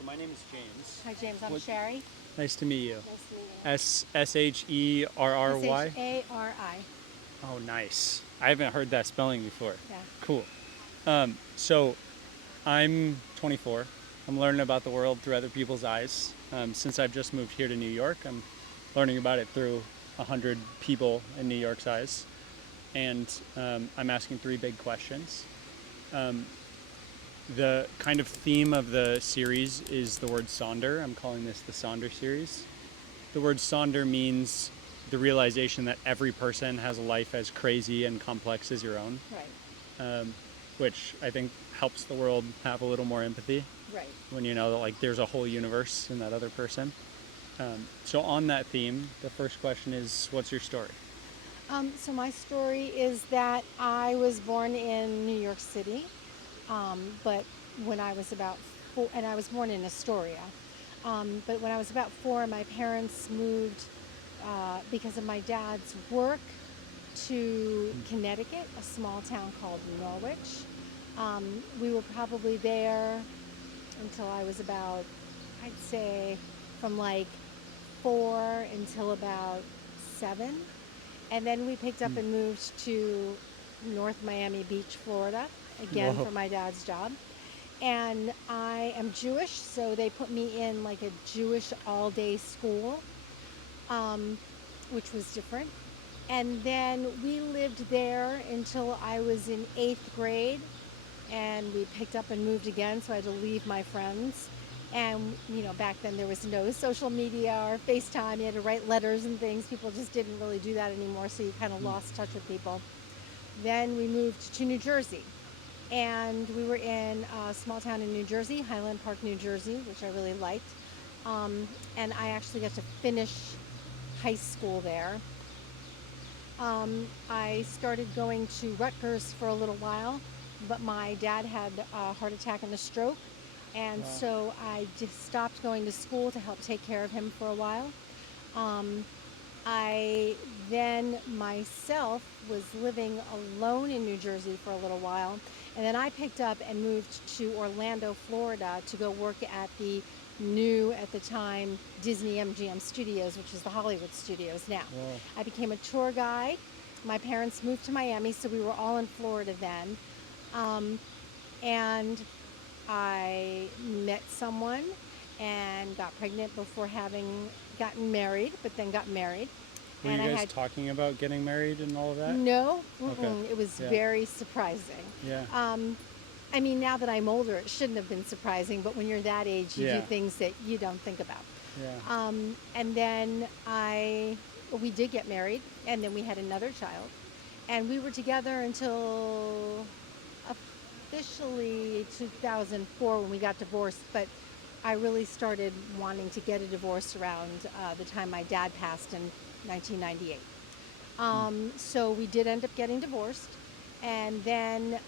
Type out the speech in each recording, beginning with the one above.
So my name is James. Hi, James. I'm What? Shari. Nice to meet you. Nice to meet you. Sherry. Shari. Oh, nice. I haven't heard that spelling before. Yeah. Cool. So I'm 24. I'm learning about the world through other people's eyes. Since I've just moved here to New York, I'm learning about it through 100 people in New York's eyes. And I'm asking three big questions. The kind of theme of the series is the word Sonder. I'm calling this the Sonder Series. The word Sonder means the realization that every person has a life as crazy and complex as your own, Right. which I think helps the world have a little more empathy Right. when you know that like there's a whole universe in that other person. So on that theme, the first question is, what's your story? So my story is that I was born in New York City, but when I was about four, and I was born in Astoria. But when I was about four, my parents moved because of my dad's work to Connecticut, a small town called Norwich. We were probably there until I was about, I'd say, from like four until about seven. And then we picked up and moved to North Miami Beach, Florida, again Whoa. for my dad's job. And I am Jewish, so they put me in like a Jewish all day school, um, which was different. And then we lived there until I was in eighth grade, and we picked up and moved again, so I had to leave my friends. And back then there was no social media or FaceTime. You had to write letters and things. People just didn't really do that anymore, so you kind of lost touch with people. Then we moved to New Jersey, and we were in a small town in New Jersey, Highland Park, New Jersey, which I really liked. And I actually got to finish high school there. I started going to Rutgers for a little while, but my dad had a heart attack and a stroke, and Wow. so I just stopped going to school to help take care of him for a while. Um, I then myself was living alone in New Jersey for a little while, and then I picked up and moved to Orlando, Florida to go work at the new, at the time, Disney MGM Studios, which is the Hollywood Studios now. Whoa. I became a tour guide. My parents moved to Miami, so we were all in Florida then. Um, and I met someone and got pregnant before having gotten married, but then got married. Were And you I guys had talking about getting married and all of that? no, Okay. it was Yeah. very surprising. Yeah. I mean, now that I'm older, it shouldn't have been surprising, but when you're that age, you do Yeah. things that you don't think about. Yeah. And then we did get married, and then we had another child, and we were together until officially 2004 when we got divorced, but I really started wanting to get a divorce around the time my dad passed in 1998. So we did end up getting divorced, and then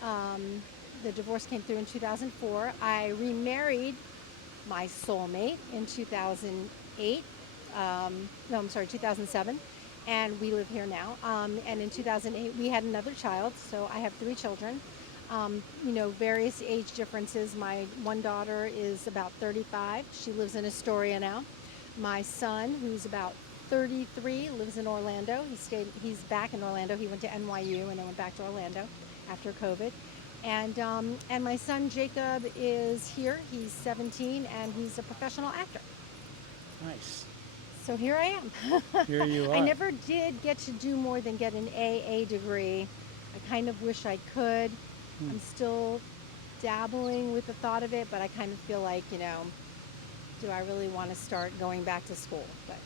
the divorce came through in 2004. I remarried my soulmate in 2008. No, I'm sorry, 2007. And we live here now. And in 2008, we had another child. So I have three children. Various age differences. My one daughter is about 35. She lives in Astoria now. My son, who's about 33, lives in Orlando. He's back in Orlando. He went to NYU and then went back to Orlando after COVID. And my son Jacob is here. He's 17 and he's a professional actor. Nice. So here I am. Here you are. I never did get to do more than get an AA degree. I kind of wish I could. I'm still dabbling with the thought of it, but I kind of feel like, do I really want to start going back to school? But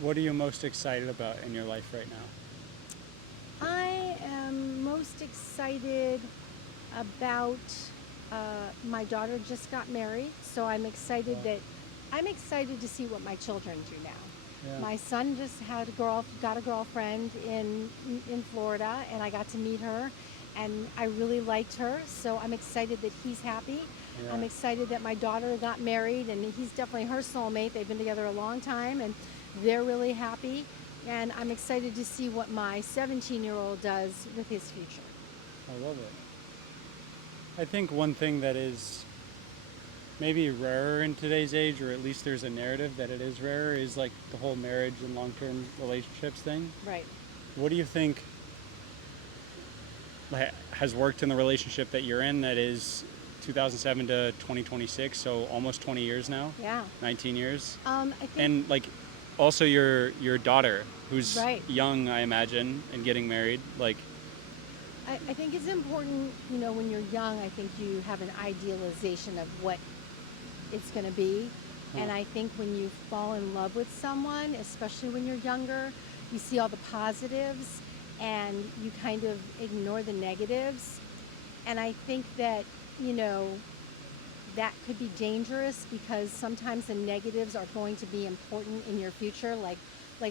What are you most excited about in your life right now? I am most excited about my daughter just got married, so Wow. I'm excited to see what my children do now. Yeah. My son just got a girlfriend in Florida, and I got to meet her, and I really liked her. So I'm excited that he's happy. Yeah. I'm excited that my daughter got married, and he's definitely her soulmate. They've been together a long time, and they're really happy. And I'm excited to see what my 17-year-old does with his future. I love it. I think one thing that is maybe rarer in today's age, or at least there's a narrative that it is rarer, is like the whole marriage and long-term relationships thing. Right. What do you think has worked in the relationship that you're in that is 2007 to 2026, so almost 20 years now? Yeah. 19 years. I think. And like also your daughter who's Right. young, I imagine, and getting married, like I think it's important, when you're young, I think you have an idealization of what it's going to be. And I think when you fall in love with someone, especially when you're younger, you see all the positives and you kind of ignore the negatives. And I think that, you know, that could be dangerous because sometimes the negatives are going to be important in your future. Like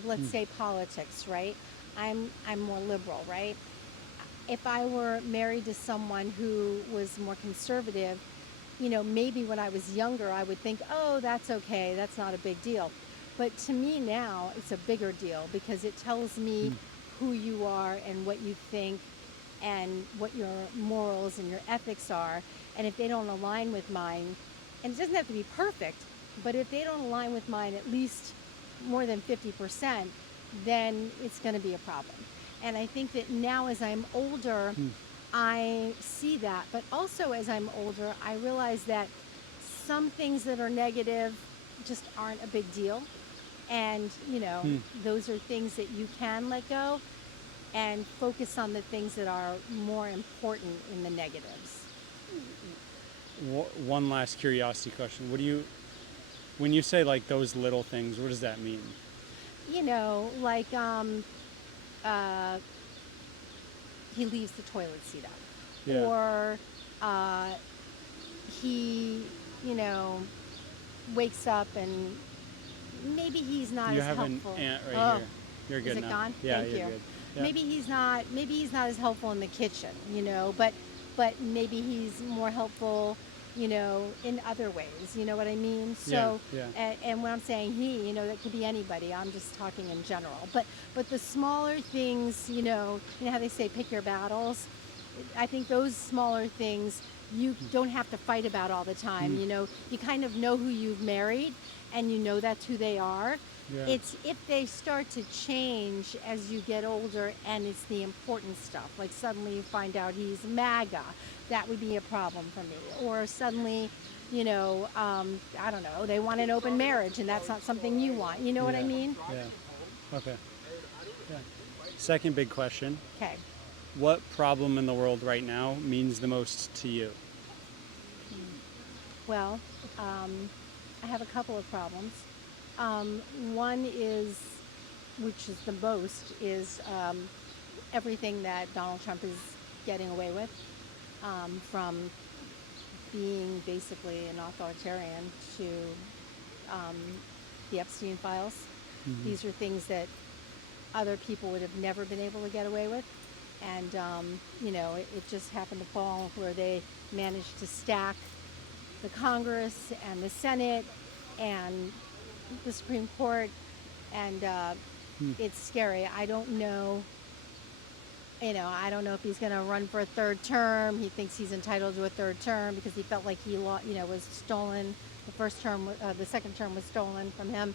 let's say politics, right? I'm more liberal, right? If I were married to someone who was more conservative, maybe when I was younger, I would think, oh, that's okay, that's not a big deal. But to me now, it's a bigger deal because it tells me who you are and what you think and what your morals and your ethics are. And if they don't align with mine, and it doesn't have to be perfect, but if they don't align with mine at least more than 50%, then it's going to be a problem. And I think that now as I'm older, I see that. But also as I'm older, I realize that some things that are negative just aren't a big deal. And, those are things that you can let go and focus on the things that are more important in the negatives. one last curiosity question. When you say like those little things, what does that mean? Like uh, he leaves the toilet seat up, Yeah. or uh, he, you know, wakes up and maybe he's not You as have an helpful. ant right Oh, here. You're is good it now. gone? Yeah, Thank you're you. good. Yeah. Maybe he's not as helpful in the kitchen, but maybe he's more helpful, in other ways. You know what I mean? Yeah. So, Yeah. and when I'm saying he, that could be anybody. I'm just talking in general. But the smaller things, how they say pick your battles. I think those smaller things you don't have to fight about all the time. You kind of know who you've married and that's who they are. Yeah. It's if they start to change as you get older and it's the important stuff. Like suddenly you find out he's MAGA, that would be a problem for me. Or suddenly, I don't know, they want an open marriage and that's not something you want. You know what I Yeah. mean? Yeah. Okay. Yeah. Second big question. Okay. What problem in the world right now means the most to you? Well, I have a couple of problems. One is, which is the most, is everything that Donald Trump is getting away with, from being basically an authoritarian to um, the Epstein files. These are things that other people would have never been able to get away with. And, it just happened to fall where they managed to stack the Congress and the Senate and the Supreme Court. And it's scary. I don't know if he's going to run for a third term. He thinks he's entitled to a third term because he felt like he was stolen. The second term was stolen from him.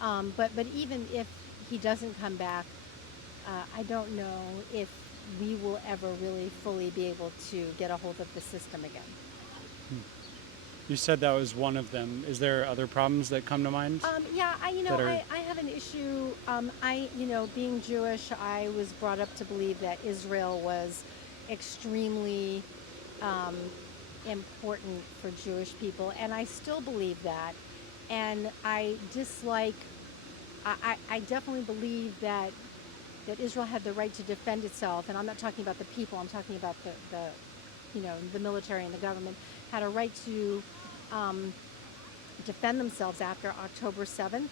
But even if he doesn't come back, I don't know if we will ever really fully be able to get a hold of the system again. You said that was one of them. Is there other problems that come to mind? Yeah, that are- I have an issue. Being Jewish, I was brought up to believe that Israel was extremely um, important for Jewish people, and I still believe that. And I dislike. I definitely believe that Israel had the right to defend itself, and I'm not talking about the people. I'm talking about the military and the government had a right to defend themselves after October 7th.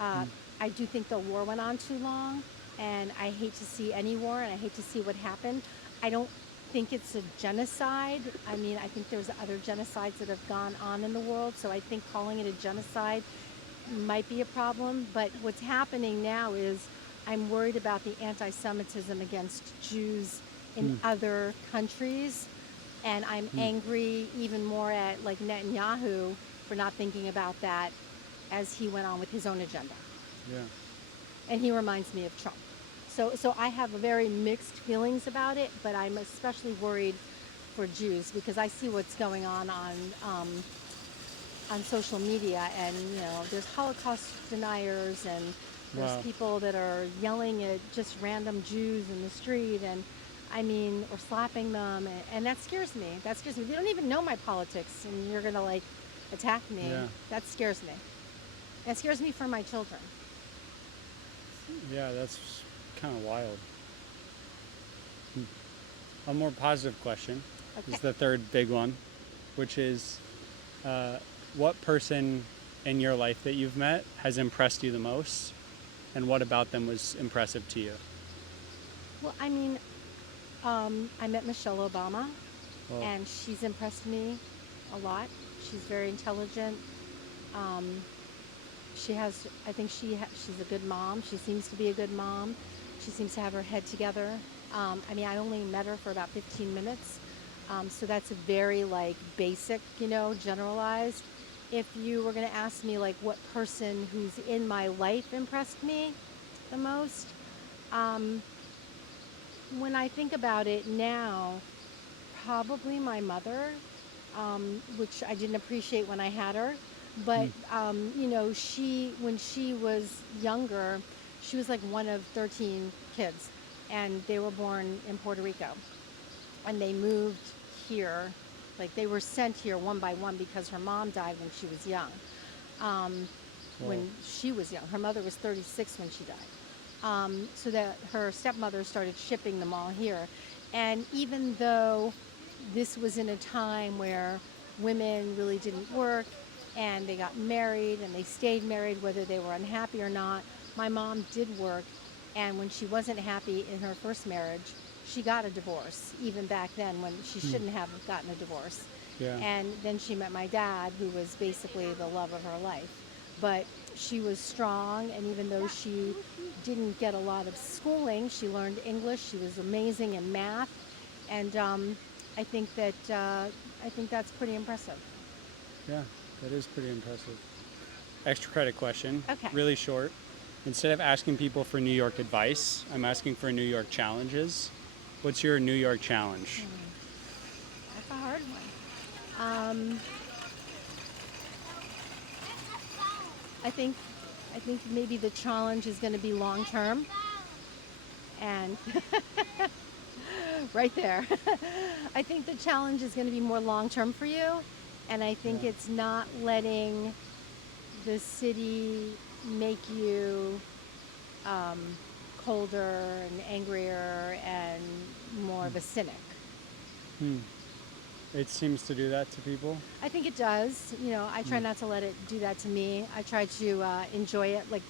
I do think the war went on too long, and I hate to see any war, and I hate to see what happened. I don't think it's a genocide. I mean, I think there's other genocides that have gone on in the world, so I think calling it a genocide might be a problem. But what's happening now is I'm worried about the anti-Semitism against Jews in other countries. And I'm angry even more at like Netanyahu for not thinking about that as he went on with his own agenda. Yeah. And he reminds me of Trump. So I have very mixed feelings about it, but I'm especially worried for Jews because I see what's going on social media, and there's Holocaust deniers, and there's Wow. people that are yelling at just random Jews in the street, and I mean, or slapping them, and that scares me. That scares me. They don't even know my politics, and you're gonna like attack me. Yeah. That scares me. That scares me for my children. Yeah, that's kind of wild. A more positive question Okay. is the third big one, which is uh, what person in your life that you've met has impressed you the most, and what about them was impressive to you? Well, I mean, I met Michelle Obama, Well, and she's impressed me a lot. She's very intelligent. Um, she has, I think she's a good mom. She seems to be a good mom. She seems to have her head together. I mean, I only met her for about 15 minutes. So that's a very like basic, generalized. If you were going to ask me like what person who's in my life impressed me the most, um, when I think about it now, probably my mother, which I didn't appreciate when I had her. But, when she was younger, she was like one of 13 kids, and they were born in Puerto Rico. And they moved here, like they were sent here one by one because her mom died when she was young. Um, well, when she was young. Her mother was 36 when she died. So that her stepmother started shipping them all here. And even though this was in a time where women really didn't work and they got married and they stayed married whether they were unhappy or not, my mom did work. And when she wasn't happy in her first marriage, she got a divorce, even back then when she shouldn't have gotten a divorce. yeah, And then she met my dad, who was basically the love of her life. But she was strong, and even though she didn't get a lot of schooling, she learned English. She was amazing in math, and I think that I think that's pretty impressive. yeah, that is pretty impressive. Extra credit question, Okay. really short. Instead of asking people for New York advice, I'm asking for New York challenges. What's your New York challenge? That's a hard one. I think I think maybe the challenge is going to be long term, and right there. I think the challenge is going to be more long term for you, and I think Yeah. it's not letting the city make you um, colder and angrier and more of a cynic. Hmm. It seems to do that to people. I think it does. I try not to let it do that to me. I try to enjoy it. Like,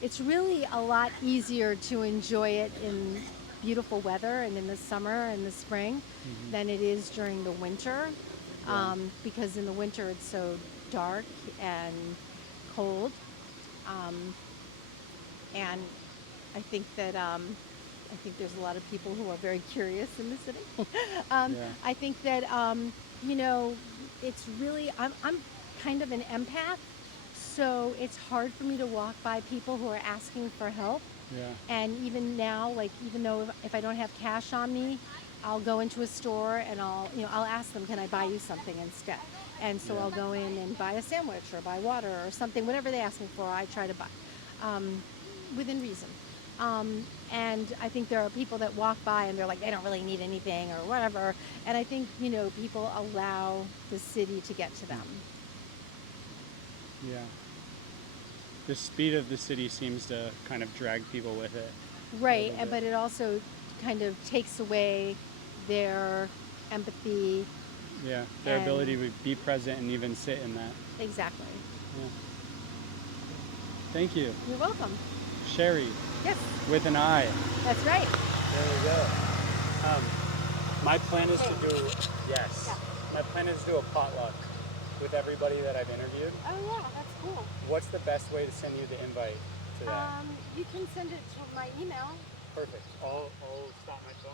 it's really a lot easier to enjoy it in beautiful weather and in the summer and the spring than it is during the winter, Yeah. because in the winter it's so dark and cold. Um, and I think there's a lot of people who are very curious in the city. Yeah. I think that you know, it's really I'm kind of an empath, so it's hard for me to walk by people who are asking for help. Yeah. And even now, like even though if I don't have cash on me, I'll go into a store and I'll ask them, can I buy you something instead? And so Yeah. I'll go in and buy a sandwich or buy water or something, whatever they ask me for, I try to buy, um, within reason. And I think there are people that walk by and they're like, they don't really need anything or whatever. And I think, people allow the city to get to them. Yeah. The speed of the city seems to kind of drag people with it. Right. Little bit. But it also kind of takes away their empathy. Yeah. Their ability And to be present and even sit in that. exactly. Yeah. Thank you. You're welcome. Shari, Yes, with an I. that's right. There we go. My plan is to do, yes. Yeah. My plan is to do a potluck with everybody that I've interviewed. Oh yeah, that's cool. What's the best way to send you the invite to that? You can send it to my email. Perfect. I'll stop my phone.